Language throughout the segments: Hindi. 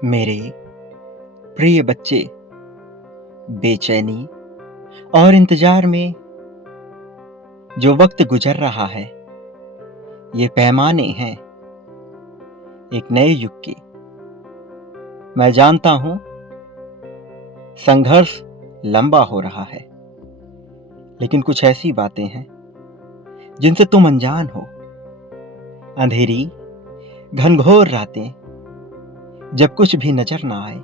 मेरे प्रिय बच्चे, बेचैनी और इंतजार में जो वक्त गुजर रहा है, ये पैमाने हैं एक नए युग के। मैं जानता हूं संघर्ष लंबा हो रहा है, लेकिन कुछ ऐसी बातें हैं जिनसे तुम अनजान हो। अंधेरी घनघोर रातें, जब कुछ भी नजर ना आए,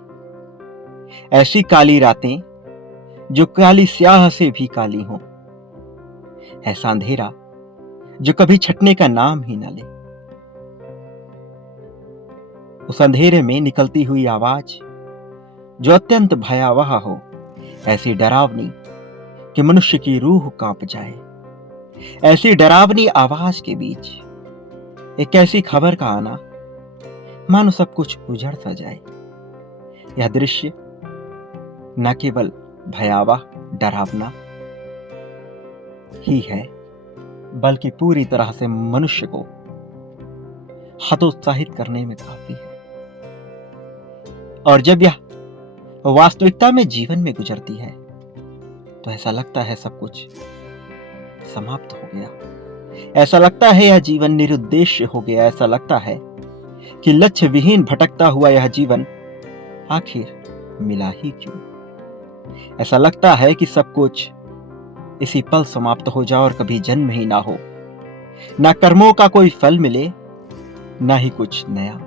ऐसी काली रातें जो काली स्याह से भी काली हो, ऐसा अंधेरा जो कभी छटने का नाम ही न ले। उस अंधेरे में निकलती हुई आवाज जो अत्यंत भयावह हो, ऐसी डरावनी कि मनुष्य की रूह कांप जाए। ऐसी डरावनी आवाज के बीच एक ऐसी खबर का आना, मानो सब कुछ उजड़ सा जाए। यह दृश्य न केवल भयावह डरावना ही है, बल्कि पूरी तरह से मनुष्य को हतोत्साहित करने में काफी है। और जब यह वास्तविकता में जीवन में गुजरती है, तो ऐसा लगता है सब कुछ समाप्त हो गया। ऐसा लगता है यह जीवन निरुद्देश्य हो गया। ऐसा लगता है कि लक्ष्य विहीन भटकता हुआ यह जीवन आखिर मिला ही क्यों। ऐसा लगता है कि सब कुछ इसी पल समाप्त हो जाए और कभी जन्म ही ना हो, ना कर्मों का कोई फल मिले, ना ही कुछ नया।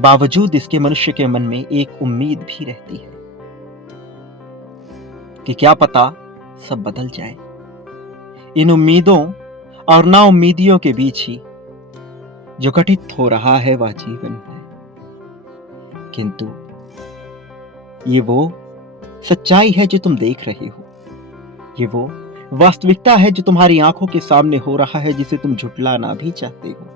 बावजूद इसके मनुष्य के मन में एक उम्मीद भी रहती है कि क्या पता सब बदल जाए। इन उम्मीदों और नाउम्मीदियों के बीच ही जो घटित हो रहा है वह जीवन है। किंतु ये वो सच्चाई है जो तुम देख रहे हो, ये वो वास्तविकता है जो तुम्हारी आंखों के सामने हो रहा है, जिसे तुम झुटलाना भी चाहते हो।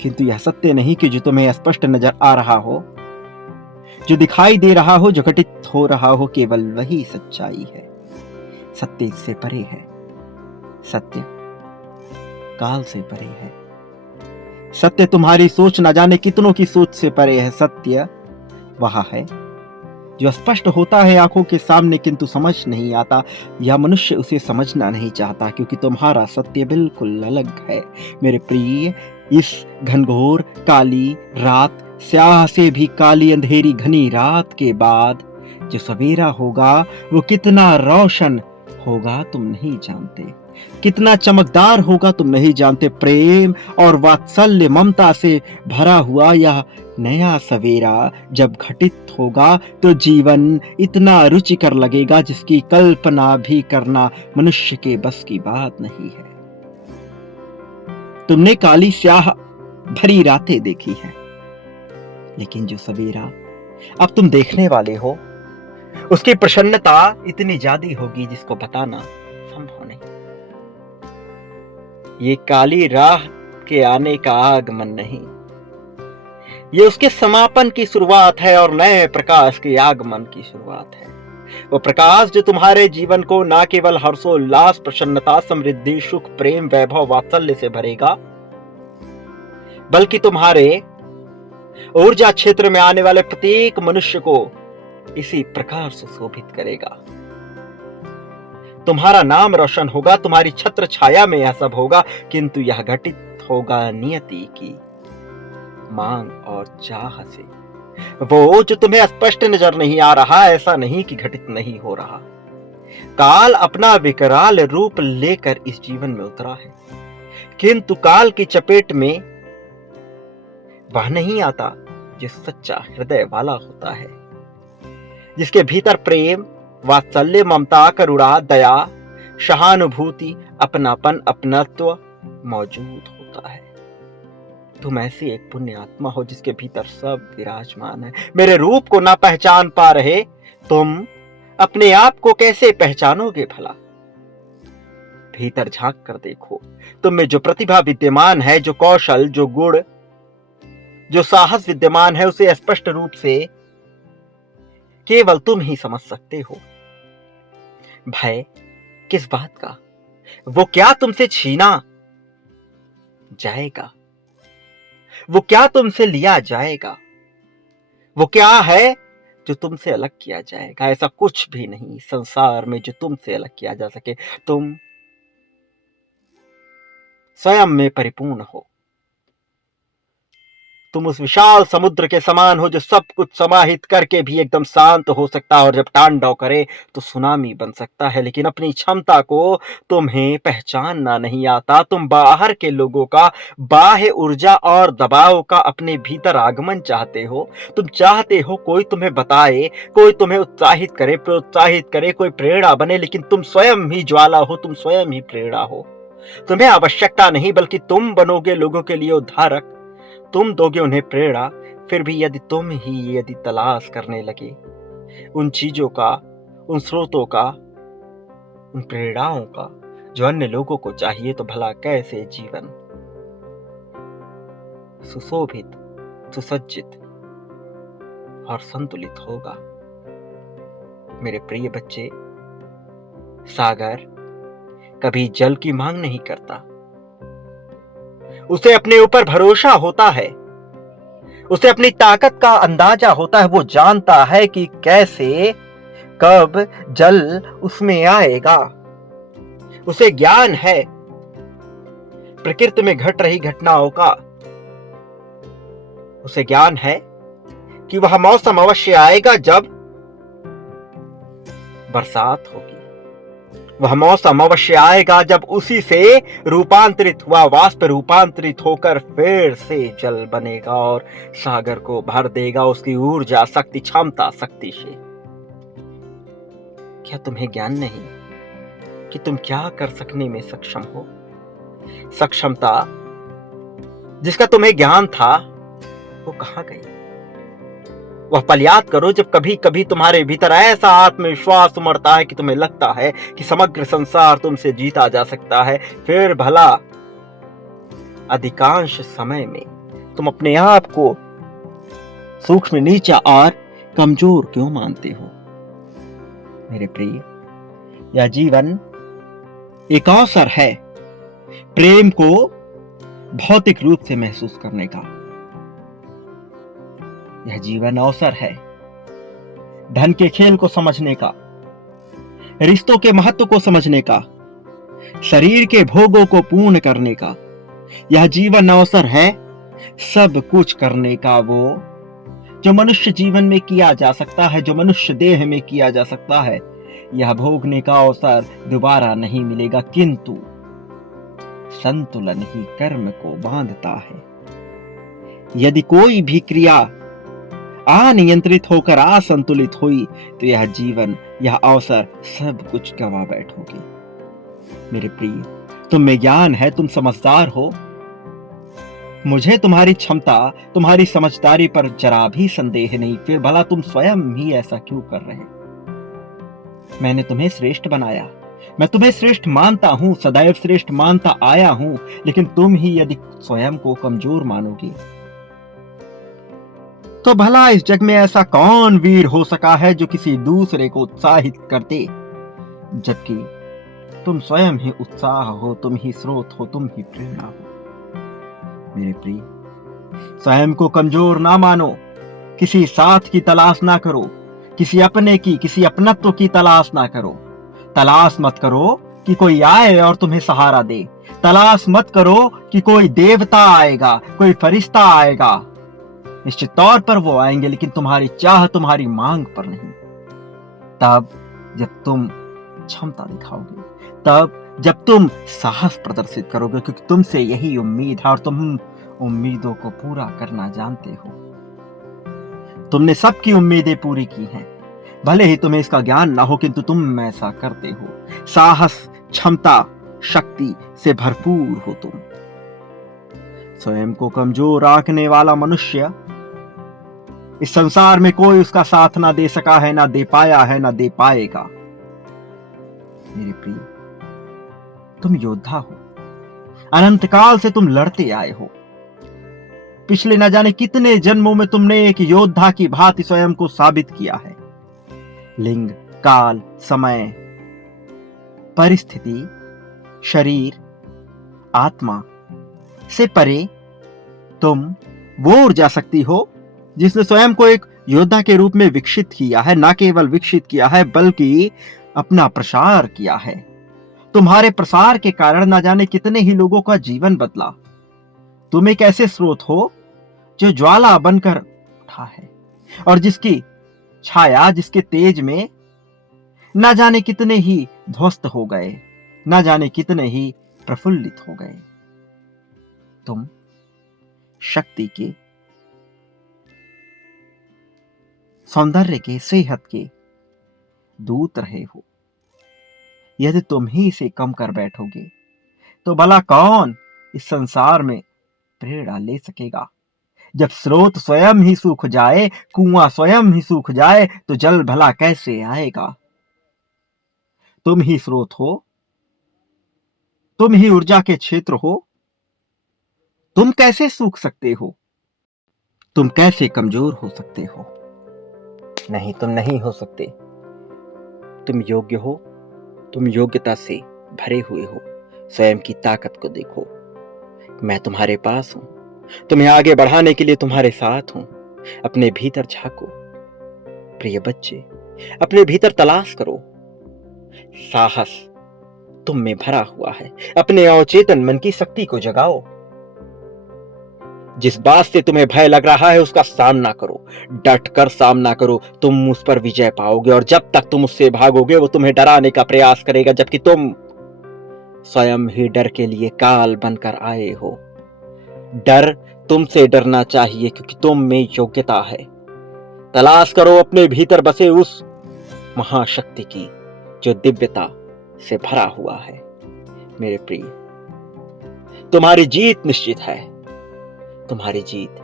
किंतु यह सत्य नहीं कि जो तुम्हें स्पष्ट नजर आ रहा हो, जो दिखाई दे रहा हो, जो घटित हो रहा हो, केवल वही सच्चाई है। सत्य इससे परे है। सत्य काल से परे है। सत्य तुम्हारी सोच न जाने कितनों की सोच से परे है। सत्य वह है जो स्पष्ट होता है आंखों के सामने, किंतु समझ नहीं आता, या मनुष्य उसे समझना नहीं चाहता, क्योंकि तुम्हारा सत्य बिल्कुल अलग है। मेरे प्रिय, इस घनघोर काली रात, स्याह से भी काली अंधेरी घनी रात के बाद जो सवेरा होगा, वो कितना रोशन होगा तुम नहीं जानते, कितना चमकदार होगा तुम नहीं जानते। प्रेम और वात्सल्य ममता से भरा हुआ यह नया सवेरा जब घटित होगा, तो जीवन इतना रुचिकर लगेगा जिसकी कल्पना भी करना मनुष्य के बस की बात नहीं है। तुमने काली स्याह भरी रातें देखी हैं, लेकिन जो सवेरा अब तुम देखने वाले हो, उसकी प्रसन्नता इतनी ज्यादा होगी जिसको बताना संभव नहीं। ये काली राह के आने का आगमन नहीं, ये उसके समापन की शुरुआत है और नए प्रकाश के आगमन की शुरुआत है। वो प्रकाश जो तुम्हारे जीवन को न केवल हर्षोल्लास, प्रसन्नता, समृद्धि, सुख, प्रेम, वैभव, वात्सल्य से भरेगा, बल्कि तुम्हारे ऊर्जा क्षेत्र में आने वाले प्रत्येक मनुष्य को इसी प्रकार से शोभित करेगा। तुम्हारा नाम रोशन होगा, तुम्हारी छत्र छाया में यह सब होगा, किंतु यह घटित होगा नियति की मांग और चाह से। वो जो तुम्हें स्पष्ट नजर नहीं आ रहा, ऐसा नहीं कि घटित नहीं हो रहा। काल अपना विकराल रूप लेकर इस जीवन में उतरा है, किंतु काल की चपेट में वह नहीं आता जो सच्चा हृदय वाला होता है, जिसके भीतर प्रेम, वात्सल्य, ममता, करुणा, दया, सहानुभूति, अपनापन, अपनत्व मौजूद होता है। तुम ऐसी एक पुण्य आत्मा हो जिसके भीतर सब विराजमान है। मेरे रूप को ना पहचान पा रहे तुम अपने आप को कैसे पहचानोगे भला? भीतर झांक कर देखो, तुम में जो प्रतिभा विद्यमान है, जो कौशल, जो गुण, जो साहस विद्यमान है, उसे स्पष्ट रूप से केवल तुम ही समझ सकते हो। भय किस बात का? वो क्या तुमसे छीना जाएगा? वो क्या तुमसे लिया जाएगा? वो क्या है जो तुमसे अलग किया जाएगा? ऐसा कुछ भी नहीं संसार में जो तुमसे अलग किया जा सके। तुम स्वयं में परिपूर्ण हो। तुम उस विशाल समुद्र के समान हो जो सब कुछ समाहित करके भी एकदम शांत हो सकता है, और जब तांडव करे तो सुनामी बन सकता है। लेकिन अपनी क्षमता को तुम्हें पहचानना नहीं आता। तुम बाहर के लोगों का बाह्य ऊर्जा और दबाव का अपने भीतर आगमन चाहते हो। तुम चाहते हो कोई तुम्हें बताए, कोई तुम्हें उत्साहित करे, प्रोत्साहित करे, कोई प्रेरणा बने। लेकिन तुम स्वयं ही ज्वाला हो, तुम स्वयं ही प्रेरणा हो। तुम्हें आवश्यकता नहीं, बल्कि तुम बनोगे लोगों के लिए उद्धारक। तुम दोगे उन्हें प्रेरणा। फिर भी यदि तलाश करने लगे उन चीजों का, उन स्रोतों का, उन प्रेरणाओं का जो अन्य लोगों को चाहिए, तो भला कैसे जीवन सुशोभित, सुसज्जित और संतुलित होगा? मेरे प्रिय बच्चे, सागर कभी जल की मांग नहीं करता। उसे अपने ऊपर भरोसा होता है, उसे अपनी ताकत का अंदाजा होता है। वो जानता है कि कैसे, कब जल उसमें आएगा। उसे ज्ञान है प्रकृति में घट रही घटनाओं का। उसे ज्ञान है कि वह मौसम अवश्य आएगा जब बरसात होगी। वह मौसम अवश्य आएगा जब उसी से रूपांतरित हुआ वाष्प रूपांतरित होकर फिर से जल बनेगा और सागर को भर देगा उसकी ऊर्जा, शक्ति, क्षमता, शक्ति से। क्या तुम्हें ज्ञान नहीं कि तुम क्या कर सकने में सक्षम हो? सक्षमता जिसका तुम्हें ज्ञान था वो कहां गई? वह पल याद करो जब कभी कभी तुम्हारे भीतर ऐसा आत्मविश्वास उमड़ता है कि तुम्हें लगता है कि समग्र संसार तुमसे जीता जा सकता है। फिर भला अधिकांश समय में तुम अपने आप को सूक्ष्म, नीचा और कमजोर क्यों मानते हो? मेरे प्रिय, यह जीवन एक अवसर है प्रेम को भौतिक रूप से महसूस करने का। यह जीवन अवसर है धन के खेल को समझने का, रिश्तों के महत्व को समझने का, शरीर के भोगों को पूर्ण करने का। यह जीवन अवसर है सब कुछ करने का, वो जो मनुष्य जीवन में किया जा सकता है, जो मनुष्य देह में किया जा सकता है। यह भोगने का अवसर दोबारा नहीं मिलेगा, किंतु संतुलन ही कर्म को बांधता है। यदि कोई भी क्रिया अनियंत्रित होकर असंतुलित हुई तो यह जीवन, यह अवसर सब कुछ गवा बैठोगे। मेरे प्रिय, तुम में ज्ञान है, तुम समझदार हो। मुझे तुम्हारी क्षमता, तुम्हारी समझदारी पर जरा भी संदेह नहीं। फिर भला तुम स्वयं ही ऐसा क्यों कर रहे? मैंने तुम्हें श्रेष्ठ बनाया, मैं तुम्हें श्रेष्ठ मानता हूं, सदैव श्रेष्ठ मानता आया हूं। लेकिन तुम ही यदि स्वयं को कमजोर मानोगे तो भला इस जग में ऐसा कौन वीर हो सका है जो किसी दूसरे को उत्साहित करते, जबकि तुम स्वयं ही उत्साह हो, तुम ही स्रोत हो, तुम ही प्रेरणा हो। मेरे प्रिय, स्वयं को कमजोर ना मानो, किसी साथ की तलाश ना करो, किसी अपने की, किसी अपनत्व की तलाश ना करो। तलाश मत करो कि कोई आए और तुम्हें सहारा दे। तलाश मत करो कि कोई देवता आएगा, कोई फरिश्ता आएगा। निश्चित तौर पर वो आएंगे, लेकिन तुम्हारी चाह, तुम्हारी मांग पर नहीं। तब जब तुम क्षमता दिखाओगे, तब जब तुम साहस प्रदर्शित करोगे, क्योंकि तुमसे यही उम्मीद है और तुम उम्मीदों को पूरा करना जानते हो। तुमने सबकी उम्मीदें पूरी की हैं, भले ही तुम्हें इसका ज्ञान ना हो, किंतु तुम ऐसा करते हो। साहस, क्षमता, शक्ति से भरपूर हो तुम। स्वयं को कमजोर आंकने वाला मनुष्य इस संसार में कोई उसका साथ ना दे सका है, ना दे पाया है, ना दे पाएगा। मेरे प्रिय, तुम योद्धा हो। अनंत काल से तुम लड़ते आए हो। पिछले न जाने कितने जन्मों में तुमने एक योद्धा की भांति स्वयं को साबित किया है। लिंग, काल, समय, परिस्थिति, शरीर, आत्मा से परे तुम वो ऊर्जा शक्ति हो जिसने स्वयं को एक योद्धा के रूप में विकसित किया है, ना केवल विकसित किया है बल्कि अपना प्रसार किया है। तुम्हारे प्रसार के कारण ना जाने कितने ही लोगों का जीवन बदला। तुम एक ऐसे स्रोत हो जो ज्वाला बनकर उठा है और जिसकी छाया, जिसके तेज में ना जाने कितने ही ध्वस्त हो गए, ना जाने कितने ही प्रफुल्लित हो गए। तुम शक्ति के, सौंदर्य के, सेहत के दूत रहे हो। यदि तुम ही इसे कम कर बैठोगे तो भला कौन इस संसार में प्रेरणा ले सकेगा। जब स्रोत स्वयं ही सूख जाए, कुआं स्वयं ही सूख जाए तो जल भला कैसे आएगा। तुम ही स्रोत हो, तुम ही ऊर्जा के क्षेत्र हो, तुम कैसे सूख सकते हो, तुम कैसे कमजोर हो सकते हो। नहीं, तुम नहीं हो सकते। तुम योग्य हो, तुम योग्यता से भरे हुए हो। स्वयं की ताकत को देखो। मैं तुम्हारे पास हूं, तुम्हें आगे बढ़ाने के लिए तुम्हारे साथ हूं। अपने भीतर झांको प्रिय बच्चे, अपने भीतर तलाश करो। साहस तुम में भरा हुआ है। अपने अवचेतन मन की शक्ति को जगाओ। जिस बात से तुम्हें भय लग रहा है उसका सामना करो, डट कर सामना करो। तुम उस पर विजय पाओगे और जब तक तुम उससे भागोगे वो तुम्हें डराने का प्रयास करेगा, जबकि तुम स्वयं ही डर के लिए काल बनकर आए हो। डर तुमसे डरना चाहिए क्योंकि तुम में योग्यता है। तलाश करो अपने भीतर बसे उस महाशक्ति की जो दिव्यता से भरा हुआ है। मेरे प्रिय, तुम्हारी जीत निश्चित है। तुम्हारी जीत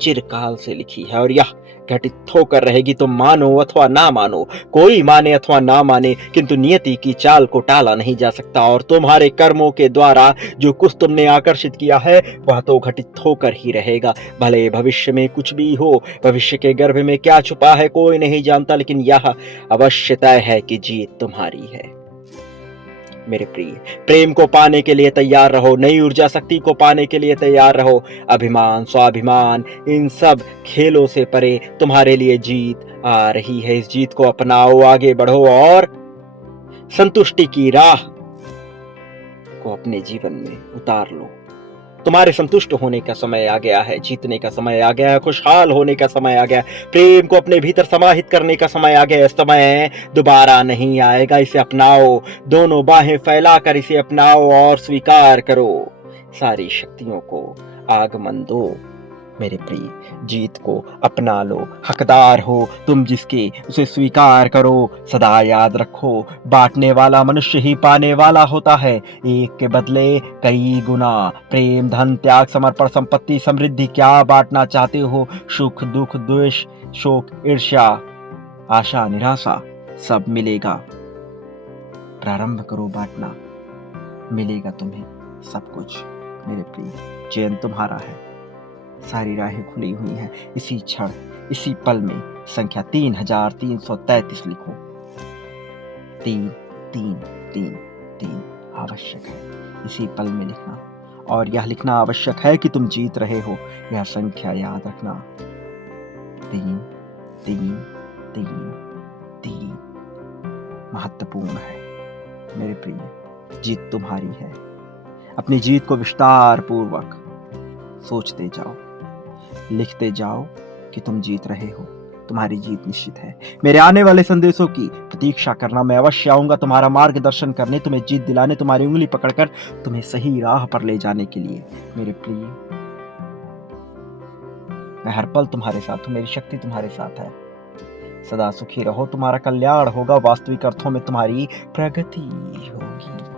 चिरकाल से लिखी है और यह घटित होकर रहेगी। तुम मानो अथवा ना मानो, कोई माने अथवा ना माने, किंतु नियति की चाल को टाला नहीं जा सकता। और तुम्हारे कर्मों के द्वारा जो कुछ तुमने आकर्षित किया है वह तो घटित होकर ही रहेगा। भले भविष्य में कुछ भी हो, भविष्य के गर्भ में क्या छुपा है कोई नहीं जानता, लेकिन यह अवश्य तय है कि जीत तुम्हारी है। मेरे प्रिय, प्रेम को पाने के लिए तैयार रहो, नई ऊर्जा शक्ति को पाने के लिए तैयार रहो। अभिमान, स्वाभिमान, इन सब खेलों से परे तुम्हारे लिए जीत आ रही है। इस जीत को अपनाओ, आगे बढ़ो और संतुष्टि की राह को अपने जीवन में उतार लो। तुम्हारे संतुष्ट होने का समय आ गया है, जीतने का समय आ गया है, खुशहाल होने का समय आ गया है, प्रेम को अपने भीतर समाहित करने का समय आ गया है। समय दोबारा नहीं आएगा, इसे अपनाओ। दोनों बाहें फैलाकर इसे अपनाओ और स्वीकार करो। सारी शक्तियों को आगमन दो। मेरे प्रिय, जीत को अपना लो। हकदार हो तुम जिसके, उसे स्वीकार करो। सदा याद रखो, बांटने वाला मनुष्य ही पाने वाला होता है। एक के बदले कई गुना। प्रेम, धन, त्याग, समर्पण, संपत्ति, समृद्धि, क्या बांटना चाहते हो? सुख, दुख, द्वेष, शोक, ईर्ष्या, आशा, निराशा, सब मिलेगा। प्रारंभ करो बांटना, मिलेगा तुम्हें सब कुछ। मेरे प्रिय, चयन तुम्हारा है। सारी राहें खुली हुई हैं। इसी क्षण, इसी पल में संख्या 3333 लिखो। 3 3 3 3 आवश्यक है इसी पल में लिखना, और यह लिखना आवश्यक है कि तुम जीत रहे हो। यह संख्या याद रखना, 3 3 3 3 महत्वपूर्ण है। मेरे प्रिय, जीत तुम्हारी है। अपनी जीत को विस्तार पूर्वक सोचते जाओ, लिखते जाओ कि तुम जीत रहे हो। तुम्हारी जीत निश्चित है। मेरे आने वाले संदेशों की प्रतीक्षा करना। मैं अवश्य आऊंगा तुम्हारा मार्गदर्शन करने, तुम्हें जीत दिलाने, तुम्हारी उंगली पकड़कर तुम्हें सही राह पर ले जाने के लिए। मेरे प्रिय, मैं हर पल तुम्हारे साथ हूं, मेरी शक्ति तुम्हारे साथ है। सदा सुखी रहो, तुम्हारा कल्याण होगा, वास्तविक अर्थों में तुम्हारी प्रगति होगी।